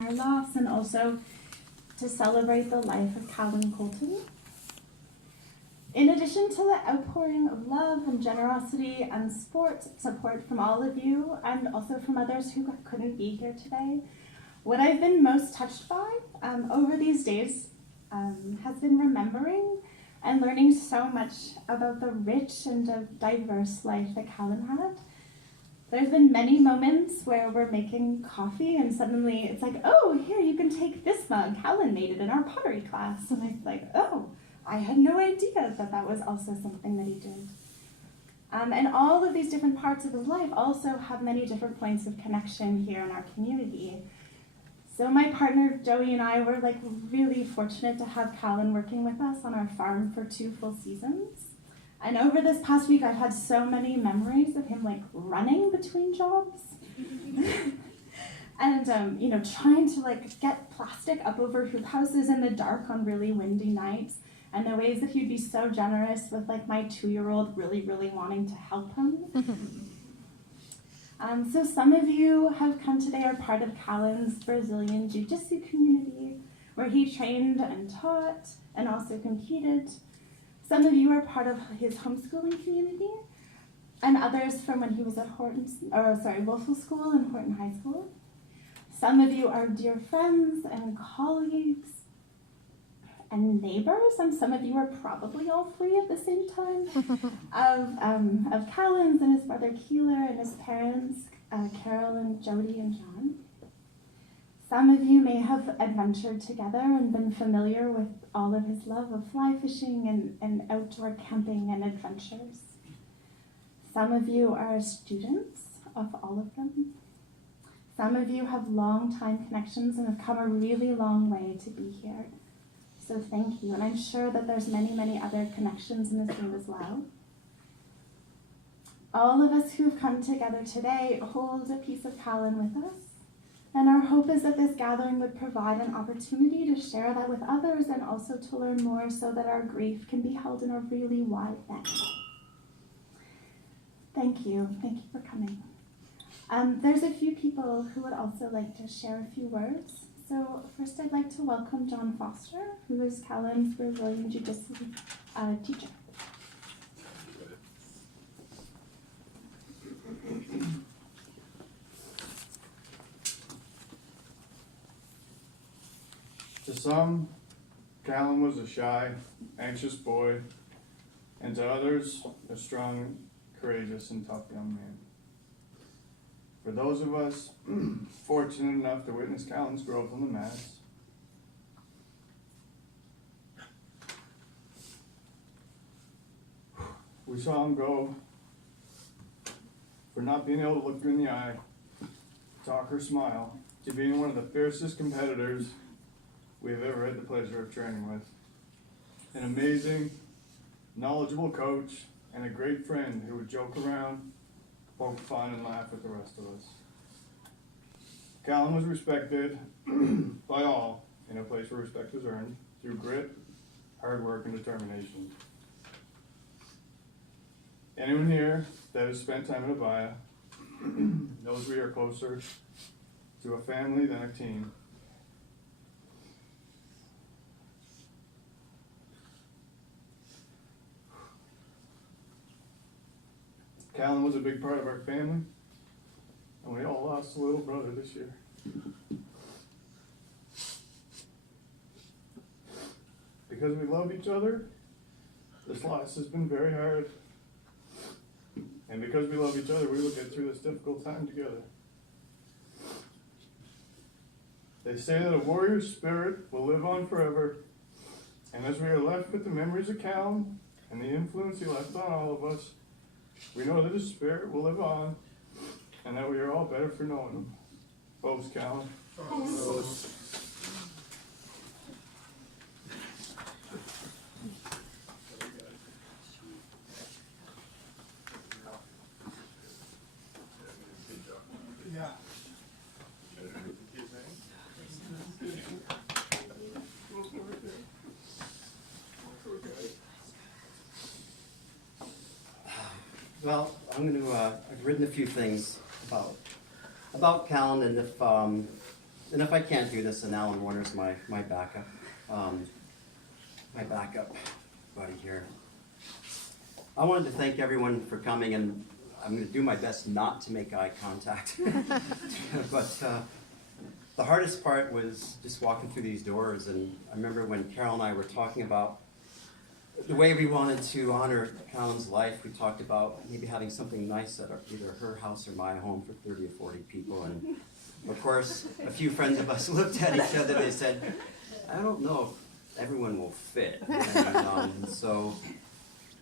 our loss, and also to celebrate the life of Callan Colton. In addition to the outpouring of love and generosity and support from all of you, and also from others who couldn't be here today, what I've been most touched by over these days has been remembering and learning so much about the rich and diverse life that Callan had. There's been many moments where we're making coffee and suddenly it's like, oh, here, you can take this mug. Callan made it in our pottery class. And I'm like, oh, I had no idea that that was also something that he did. And all of these different parts of his life also have many different points of connection here in our community. So my partner Joey and I were like really fortunate to have Callan working with us on our farm for 2 full seasons. And over this past week, I've had so many memories of him like running between jobs and trying to like get plastic up over hoop houses in the dark on really windy nights, and the ways that he'd be so generous with like my 2-year-old really, really wanting to help him. So some of you have come today are part of Callan's Brazilian Jiu-Jitsu community, where he trained and taught and also competed. Some of you are part of his homeschooling community, and others from when he was at Wolfville School and Horton High School. Some of you are dear friends and colleagues and neighbors, and some of you are probably all 3 at the same time, of Callan's and his brother Keeler and his parents, Carol and Jody and John. Some of you may have adventured together and been familiar with all of his love of fly fishing and outdoor camping and adventures. Some of you are students of all of them. Some of you have long-time connections and have come a really long way to be here. So thank you, and I'm sure that there's many, many other connections in this room as well. All of us who've come together today hold a piece of Callan with us. And our hope is that this gathering would provide an opportunity to share that with others and also to learn more so that our grief can be held in a really wide net. Thank you. Thank you for coming. There's a few people who would also like to share a few words. So first I'd like to welcome John Foster, who is Callan's Brazilian Jiu-Jitsu teacher. To some, Callan was a shy, anxious boy, and to others, a strong, courageous, and tough young man. For those of us fortunate enough to witness Callan's growth on the mats, we saw him go from not being able to look you in the eye, talk or smile, to being one of the fiercest competitors we have ever had the pleasure of training with. An amazing, knowledgeable coach, and a great friend who would joke around, poke fun, and laugh with the rest of us. Callan was respected by all in a place where respect was earned through grit, hard work, and determination. Anyone here that has spent time in Abaya knows we are closer to a family than a team. Callan was a big part of our family, and we all lost a little brother this year. Because we love each other, this loss has been very hard. And because we love each other, we will get through this difficult time together. They say that a warrior's spirit will live on forever, and as we are left with the memories of Callan and the influence he left on all of us, we know that his spirit will live on, and that we are all better for knowing him. Folks, Callan. Yeah. Well, I'm going to. I've written a few things about Callan, and if and if I can't do this, then Alan Warner's my backup. My backup buddy here. I wanted to thank everyone for coming, and I'm going to do my best not to make eye contact. But the hardest part was just walking through these doors, and I remember when Carol and I were talking about the way we wanted to honor Callan's life. We talked about maybe having something nice at either her house or my home for 30 or 40 people, and of course, a few friends of us looked at each other, they said, I don't know if everyone will fit. And,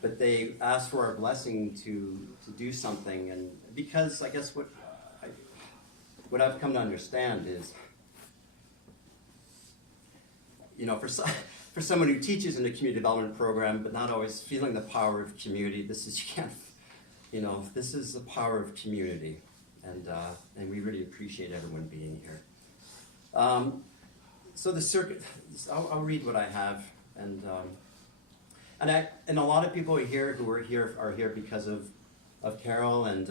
but they asked for our blessing to do something, and because I guess what I've come to understand is, for someone who teaches in a community development program, but not always feeling the power of community, this is the power of community, and we really appreciate everyone being here. So the circuit, I'll read what I have, and a lot of people who are here because of Carol and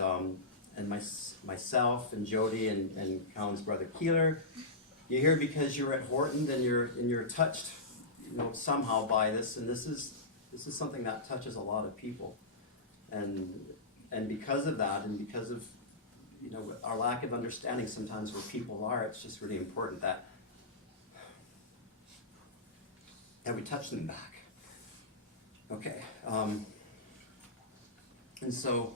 myself and Jody and Callan's brother Keeler. You're here because you're at Horton and you're touched, somehow by this, and this is something that touches a lot of people, and because of that, and because of our lack of understanding sometimes where people are, it's just really important that we touch them back. Okay, and so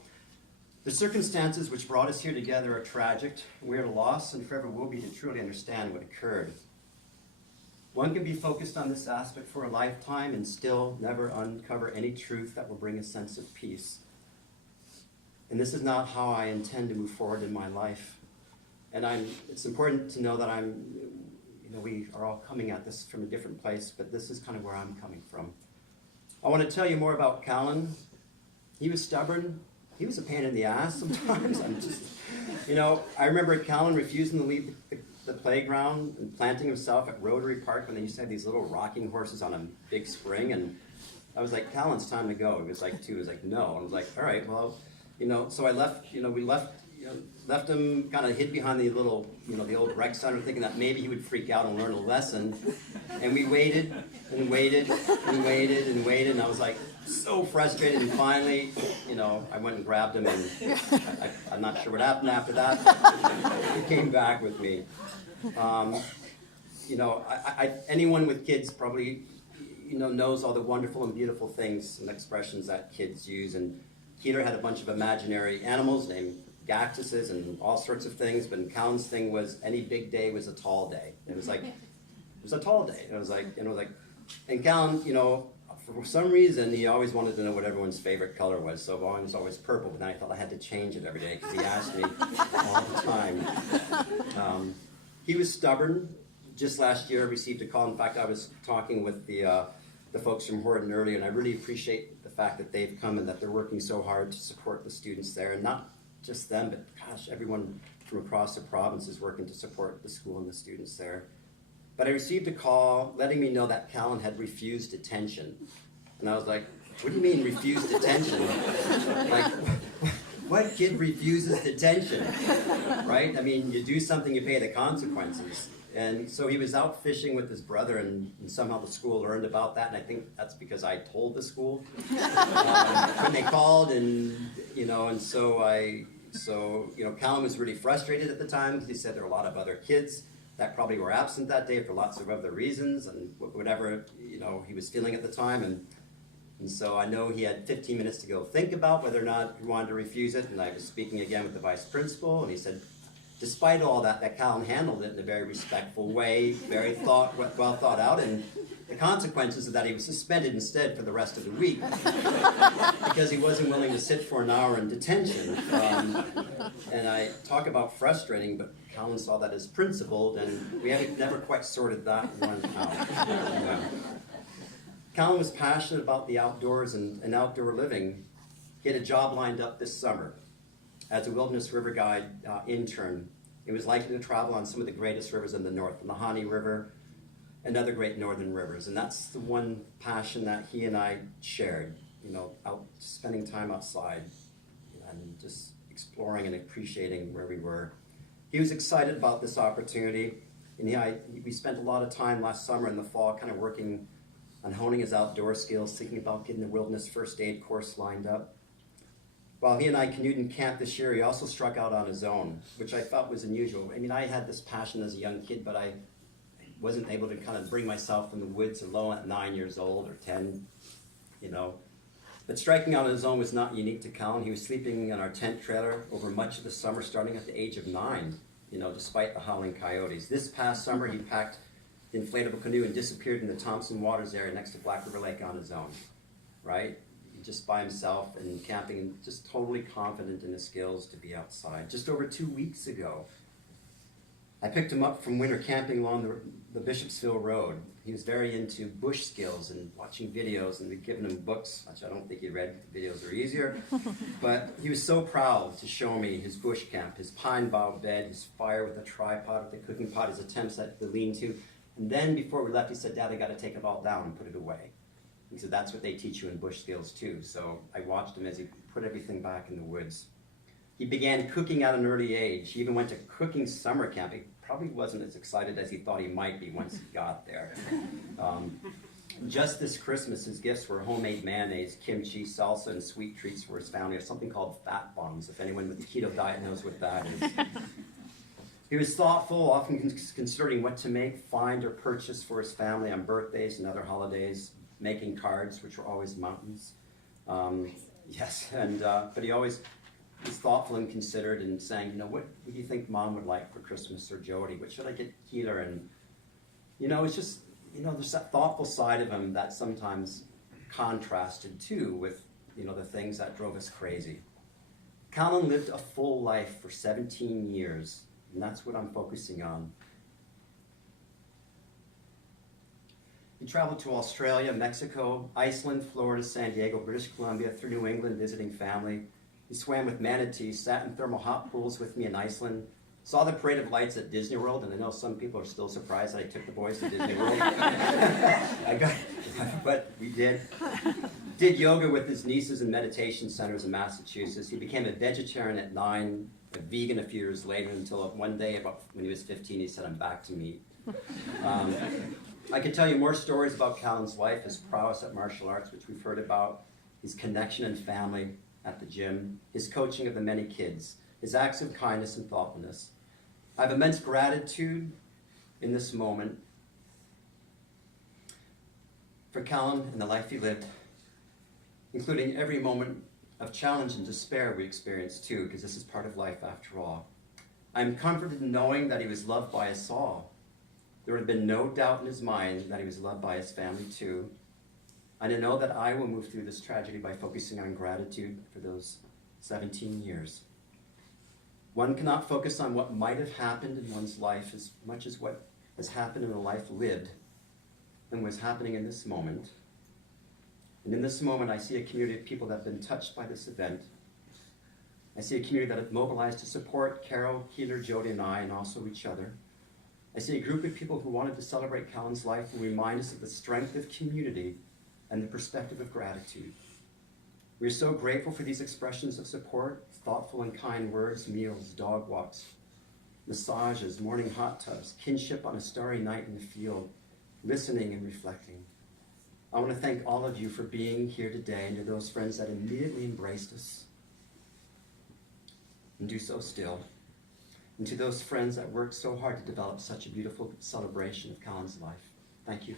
the circumstances which brought us here together are tragic. We are at a loss and forever will be to truly understand what occurred. One can be focused on this aspect for a lifetime and still never uncover any truth that will bring a sense of peace. And this is not how I intend to move forward in my life. And it's important to know that we are all coming at this from a different place, but this is kind of where I'm coming from. I want to tell you more about Callan. He was stubborn. He was a pain in the ass sometimes. I remember Callan refusing to leave the playground and planting himself at Rotary Park when they used to have these little rocking horses on a big spring. And I was like, Callan's time to go. He was like 2. He was like, no. And I was like, all right, well, so I left, we left him kind of hid behind the little, the old rec center, thinking that maybe he would freak out and learn a lesson. And we waited and waited and waited and waited, and I was like so frustrated. And finally, I went and grabbed him, and I'm not sure what happened after that. He came back with me. Anyone with kids probably, knows all the wonderful and beautiful things and expressions that kids use. And Peter had a bunch of imaginary animals named cactuses and all sorts of things, but Callan's thing was any big day was a tall day. It was a tall day. And Callan, for some reason, he always wanted to know what everyone's favorite color was, so mine was always purple, but then I thought I had to change it every day because he asked me all the time. He was stubborn. Just last year, I received a call. In fact, I was talking with the folks from Horton earlier, and I really appreciate the fact that they've come and that they're working so hard to support the students there, and not just them, but gosh, everyone from across the province is working to support the school and the students there. But I received a call letting me know that Callan had refused detention. And I was like, what do you mean refused detention? Like, what kid refuses detention, right? I mean, you do something, you pay the consequences. And so he was out fishing with his brother, and somehow the school learned about that, and I think that's because I told the school when they called, and Callan was really frustrated at the time because he said there were a lot of other kids that probably were absent that day for lots of other reasons and whatever he was feeling at the time, and so I know he had 15 minutes to go think about whether or not he wanted to refuse it, and I was speaking again with the vice principal, and he said, despite all that Callan handled it in a very respectful way, very well thought out, and the consequences of that, he was suspended instead for the rest of the week because he wasn't willing to sit for an hour in detention. And I talk about frustrating, but Callan saw that as principled, and we haven't never quite sorted that one out. Callan was passionate about the outdoors and outdoor living. He had a job lined up this summer as a Wilderness River Guide intern. He was likely to travel on some of the greatest rivers in the north, the Mahoney River and other great northern rivers. And that's the one passion that he and I shared, out spending time outside and just exploring and appreciating where we were. He was excited about this opportunity, we spent a lot of time last summer and the fall kind of working on honing his outdoor skills, thinking about getting the wilderness first aid course lined up. While he and I canoed and camped this year, he also struck out on his own, which I thought was unusual. I mean, I had this passion as a young kid, but I wasn't able to kind of bring myself in the woods alone at 9 years old or 10, you know. But striking out on his own was not unique to Callan. He was sleeping in our tent trailer over much of the summer, starting at the age of 9, you know, despite the howling coyotes. This past summer, he packed the inflatable canoe and disappeared in the Thompson Waters area next to Black River Lake on his own, right? Just by himself and camping and just totally confident in his skills to be outside. Just over 2 weeks ago, I picked him up from winter camping along the Bishopsville Road. He was very into bush skills and watching videos, and we'd given him books, which I don't think he read. Videos are easier. But he was so proud to show me his bush camp, his pine bough bed, his fire with a tripod, with the cooking pot, his attempts at the lean-to. And then before we left, he said, "Dad, I got to take it all down and put it away." He said, "That's what they teach you in bush skills too." So I watched him as he put everything back in the woods. He began cooking at an early age. He even went to cooking summer camp. He probably wasn't as excited as he thought he might be once he got there. Just this Christmas, his gifts were homemade mayonnaise, kimchi, salsa, and sweet treats for his family, or something called fat bombs, if anyone with the keto diet knows what that is. He was thoughtful, often considering what to make, find, or purchase for his family on birthdays and other holidays, making cards, which were always mountains. But he always was thoughtful and considered and saying, you know, what do you think Mom would like for Christmas, or Jody? What should I get Keeler? And, you know, it's just, you know, there's that thoughtful side of him that sometimes contrasted too with, you know, the things that drove us crazy. Callan lived a full life for 17 years, and that's what I'm focusing on. He traveled to Australia, Mexico, Iceland, Florida, San Diego, British Columbia, through New England, visiting family. He swam with manatees, sat in thermal hot pools with me in Iceland, saw the Parade of Lights at Disney World, and I know some people are still surprised that I took the boys to Disney World. But we did. Did yoga with his nieces in meditation centers in Massachusetts. He became a vegetarian at 9, a vegan a few years later, until one day, about when he was 15, he said, "I'm back to meat." I could tell you more stories about Callan's life, his prowess at martial arts, which we've heard about, his connection and family at the gym, his coaching of the many kids, his acts of kindness and thoughtfulness. I have immense gratitude in this moment for Callan and the life he lived, including every moment of challenge and despair we experienced too, because this is part of life after all. I am comforted in knowing that he was loved by us all. There would have been no doubt in his mind that he was loved by his family too. And I know that I will move through this tragedy by focusing on gratitude for those 17 years. One cannot focus on what might have happened in one's life as much as what has happened in a life lived and what's happening in this moment. And in this moment, I see a community of people that have been touched by this event. I see a community that have mobilized to support Carol, Keeler, Jody, and I, and also each other. I see a group of people who wanted to celebrate Callan's life and remind us of the strength of community and the perspective of gratitude. We are so grateful for these expressions of support, thoughtful and kind words, meals, dog walks, massages, morning hot tubs, kinship on a starry night in the field, listening and reflecting. I want to thank all of you for being here today, and to those friends that immediately embraced us and do so still, and to those friends that worked so hard to develop such a beautiful celebration of Callan's life. Thank you.